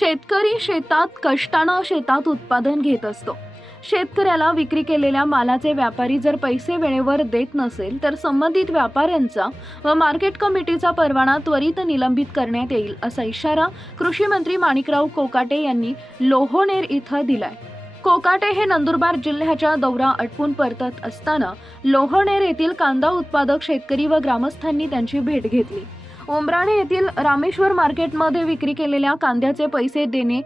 शेतकरी शेतात कष्टानं शेतात उत्पादन घेत असतो. शेतकऱ्याला विक्री केलेल्या मालाचे व्यापारी जर पैसे वेळेवर देत नसेल तर संबंधित व्यापाऱ्यांचा व मार्केट कमिटीचा परवाना त्वरित निलंबित करण्यात येईल असा इशारा कृषी मंत्री माणिकराव कोकाटे यांनी लोहोनेर इथं दिलाय. कोकाटे हे नंदुरबार जिल्ह्याच्या दौरा अटपून परतत असताना लोहनेर येथील कांदा उत्पादक शेतकरी व ग्रामस्थांनी त्यांची भेट घेतली. उमराणे येथील रामेश्वर मार्केटमध्ये विक्री केलेल्या कांद्याचे पैसे देणे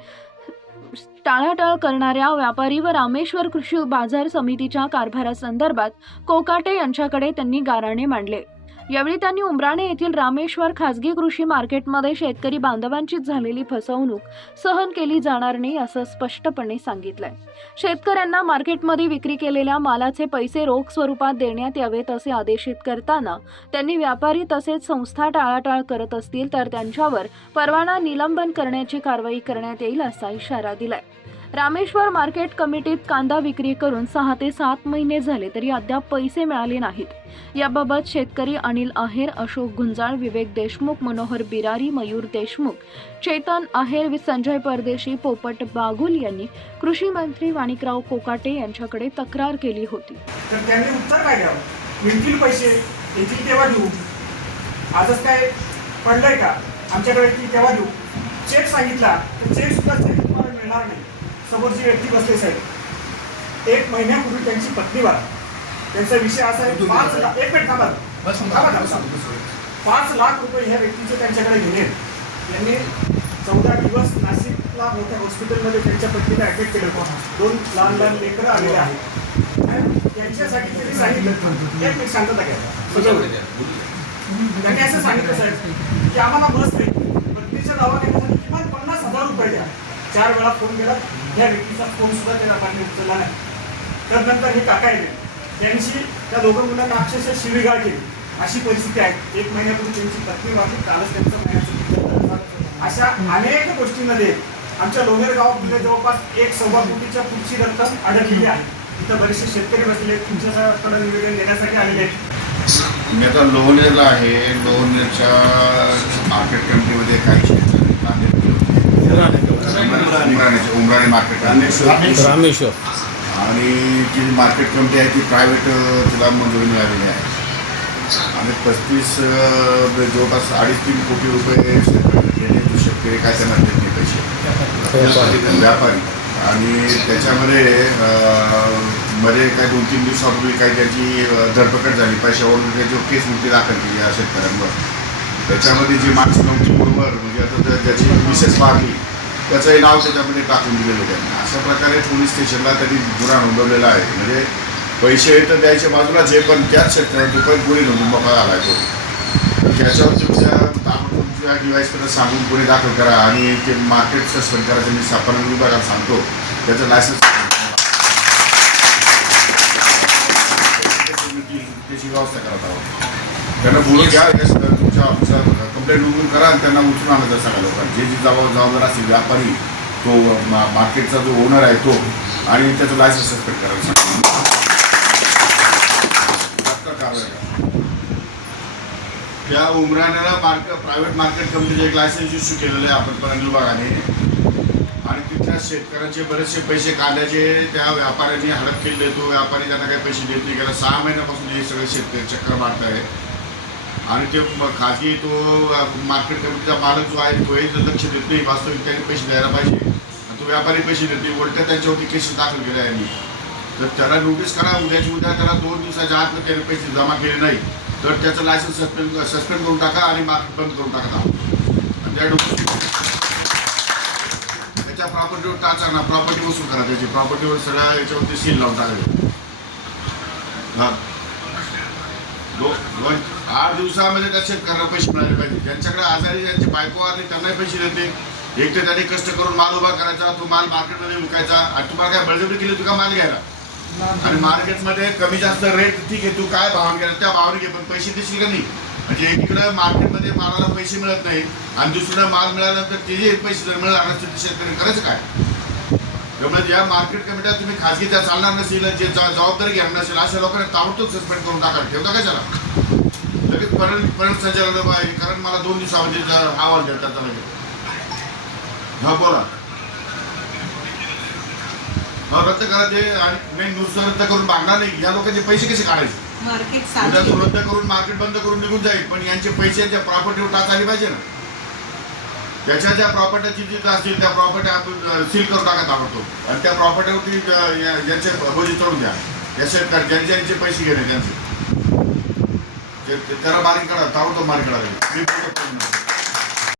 टाळाटाळ करणाऱ्या व्यापारी व रामेश्वर कृषी बाजार समितीच्या कारभारासंदर्भात कोकाटे यांच्याकडे त्यांनी गाराणे मांडले. यावेळी त्यांनी उमराणे येथील रामेश्वर खासगी कृषी मार्केटमध्ये शेतकरी बांधवांची झालेली फसवणूक सहन केली जाणार नाही असं स्पष्टपणे सांगितलंय. शेतकऱ्यांना मार्केटमध्ये विक्री केलेल्या मालाचे पैसे रोख स्वरूपात देण्यात यावेत असे आदेशित करताना त्यांनी व्यापारी तसेच संस्था टाळाटाळ करत असतील तर त्यांच्यावर परवाना निलंबन करण्याची कारवाई करण्यात येईल असा इशारा दिलाय. रामेश्वर मार्केट कमिटीत कांदा विक्री करून सहा ते सात महिने झाले तरी अद्याप पैसे मिळाले नाहीत. याबाबत शेतकरी अनिल आहेर अशोक गुंजाळ विवेक देशमुख मनोहर बिरारी मयूर देशमुख चेतन आहेर संजय परदेशी पोपट बागुल यांनी कृषी मंत्री वाणिकराव कोकाटे यांच्याकडे तक्रार केली होती. तर त्यांनी उत्तर काय द्यावं? मिळतील पैसे येतील तेव्हा देऊ. आजच काय पडलंय का? आमच्याकडे तेव्हा देऊ. चेक सांगितला तर चेक सुद्धा चेक तुम्हाला मिळणार नाही. समोरची व्यक्ती बसले साहेब. एक महिन्यापूर्वी त्यांची पत्नी वार त्यांचा विषय असा आहे पाच लाख एक मिनिट थांबा. पाच लाख रुपये ह्या व्यक्तीचे त्यांच्याकडे गेले. त्यांनी चौदा दिवस नाशिकला मोठ्या हॉस्पिटलमध्ये त्यांच्या पत्नीला ऍडमिट केलं. होतं दोन लहान लहान लेकरं आलेले आहेत. आणि त्यांच्यासाठी त्यांनी सांगितलं. एक मिनिट शांतता घ्या. त्यांनी असं सांगितलं साहेब की आम्हाला बस नाही. पत्नीच्या दवाखान्यासाठी किमान पन्नास हजार रुपये द्या चार वेळा फोन केला. या व्यक्तीचा फोन सुद्धा त्या व्यापाऱ्याने उचलला नाही. तर नंतर हे काका येते त्यांची त्या दोघं मुलांना अक्षरशः शिवीगाळ केली. अशी परिस्थिती आहे. एक महिन्यापूर्वी त्यांची पत्नी वाचली कालच त्यांचं महिन्याचं अशा अनेक गोष्टींमध्ये आमच्या लोणेर गावामध्ये जवळपास एक सव्वा कोटीच्या पुढची रक्कम अडकलेली आहे. इथं बरेचसे शेतकरी बसलेले तुमच्याकडे निवेदन देण्यासाठी आलेले आहेत. मी आता लोहनेरला आहे. लोहनेरच्या मार्केट कमिटीमध्ये काही होते. उमराणेचे उमराणे मार्केट रामेश्वर आणि जी मार्केट कमिटी आहे ती प्रायव्हेट तिला मंजुरी मिळालेली आहे. आणि पस्तीस जवळपास अडीच तीन कोटी रुपये शेतकरी काय त्यांना देत नाही पैसे. व्यापारी. आणि त्याच्यामध्ये मध्ये काही दोन तीन दिवसापूर्वी काही त्याची धरपकड झाली. पैशावरून त्याच्यावर केस मुक्ती दाखल केली या शेतकऱ्यांवर. त्याच्यामध्ये जी माणसं नव्हती बरोबर. म्हणजे आता त्या- त्याची मिसेस वारली त्याचंही नाव त्याच्यामध्ये टाकून दिलेलं त्यांनी अशा प्रकारे पोलीस स्टेशनला त्यांनी गुन्हा नोंदवलेला आहे. म्हणजे पैसे तर द्यायच्या बाजूलाच जे पण त्याच शेतकऱ्यांना पण कोणी नोंदून मोकळा आलाय तो त्याच्यावर तुमच्या तुमच्या डिवाईसकडे सांगून गुन्हे दाखल करा आणि ते मार्केट सस्पेंड करायचं मी सापरण विभागाला सांगतो. त्याचं लायसन्स त्याची व्यवस्था करत आहोत त्यांना बोलून घ्या तुमच्या ऑफिसर कंप्लेंट उघडून करा आणि त्यांना उचलून आणा सगळ्या लोकांना. जे जे जबाब जबाबदार असेल व्यापारी तो मार्केटचा जो ओनर आहे तो आणि त्याचं लायसन्स सस्पेंड करायला सांगा तात्काळ कारवाई करा. त्या उमराण्याला मार्क प्रायव्हेट मार्केट कंपनीचे एक लायसन्स इश्यू केलेलं आहे आपण पण विभागाने आणि तिथल्या शेतकऱ्यांचे बरेचसे पैसे काढल्याचे त्या व्यापाऱ्यांनी हडप केले. तो व्यापारी त्यांना काही पैसे देत नाही. गेला सहा महिन्यापासून हे सगळे शेतकरी चक्कर मारत आहे आणि ते खाजगी तो मार्केट कमिटीचा मालक जो आहे तोही जर लक्ष देत नाही. वास्तविक त्यांनी पैसे द्यायला पाहिजे. आणि तो व्यापारी पैसे देत नाही. उलट्या त्यांच्यावरती केस दाखल केल्या यांनी. तर त्याला नोटीस करा. उद्याची उद्या त्याला दोन दिवसाच्या आत त्याने पैसे जमा केले नाही. तर त्याचं लायसन्स सस्पेंड सस्पेंड करून टाका आणि मार्केट बंद करून टाका. आणि त्या डोक्यात प्रॉपर्टीवर टाचा ना प्रॉपर्टी वसूल करा त्याची. प्रॉपर्टीवर सगळ्या याच्यावरती सील लावून टाकायचे हा. आठ दिवसामध्ये त्या शेतकऱ्यांना पैसे मिळाले पाहिजे. ज्यांच्याकडे आजारी ज्यांचे बायको आले त्यांनाही पैसे देते. एक तर त्यांनी कष्ट करून माल उभा करायचा तो माल मार्केटमध्ये विकायचा. आणि तुम्हाला काय बळजबरी केली तुका माल घ्यायला? आणि मार्केटमध्ये कमी जास्त रेट ठीक आहे तू काय भावाने घ्यायला त्या भावाने घे पण पैसे देशील का नाही? म्हणजे इकडं मार्केटमध्ये मालाला पैसे मिळत नाही आणि दुसरीकडे माल मिळाल्यानंतर तेही पैसे जर मिळाले नसतील तर शेतकरी करायचं काय? त्यामुळे ज्या मार्केट कमिट्या तुम्ही खाजगी त्या चालणार नसेल जे जा- जबाबदारी घेणार नसेल अशा लोकांना ताबडतोब सस्पेंड करून टाका ठेवता काय कशाला लगेच परण परण संचालन पाहिजे कारण मला दोन दिवसामध्ये आवाज अहवाल त्याचा लगेच. हा बोला. रद्द करायचे आणि मेन नुसतं रद्द करून मागणार नाही. या लोकांचे पैसे कसे काढायचे? मार्केट उद्या तो रद्द करून मार्केट बंद करून निघून जाईल पण यांचे पैशाच्या प्रॉपर्टीवर टाच आली पाहिजे ना. त्याच्या ज्या प्रॉपर्ट्याची जी असतील त्या प्रॉपर्टी आपण सील करून टाकत आवडतो आणि त्या प्रॉपर्टीवरती अं, या- यांचे बोजी चढून द्या. या शेतकरी ज्यांचे यांचे पैसे घेणे त्यांचे. त्याला मार्ग काढा ताबडतोब मार्ग काढा.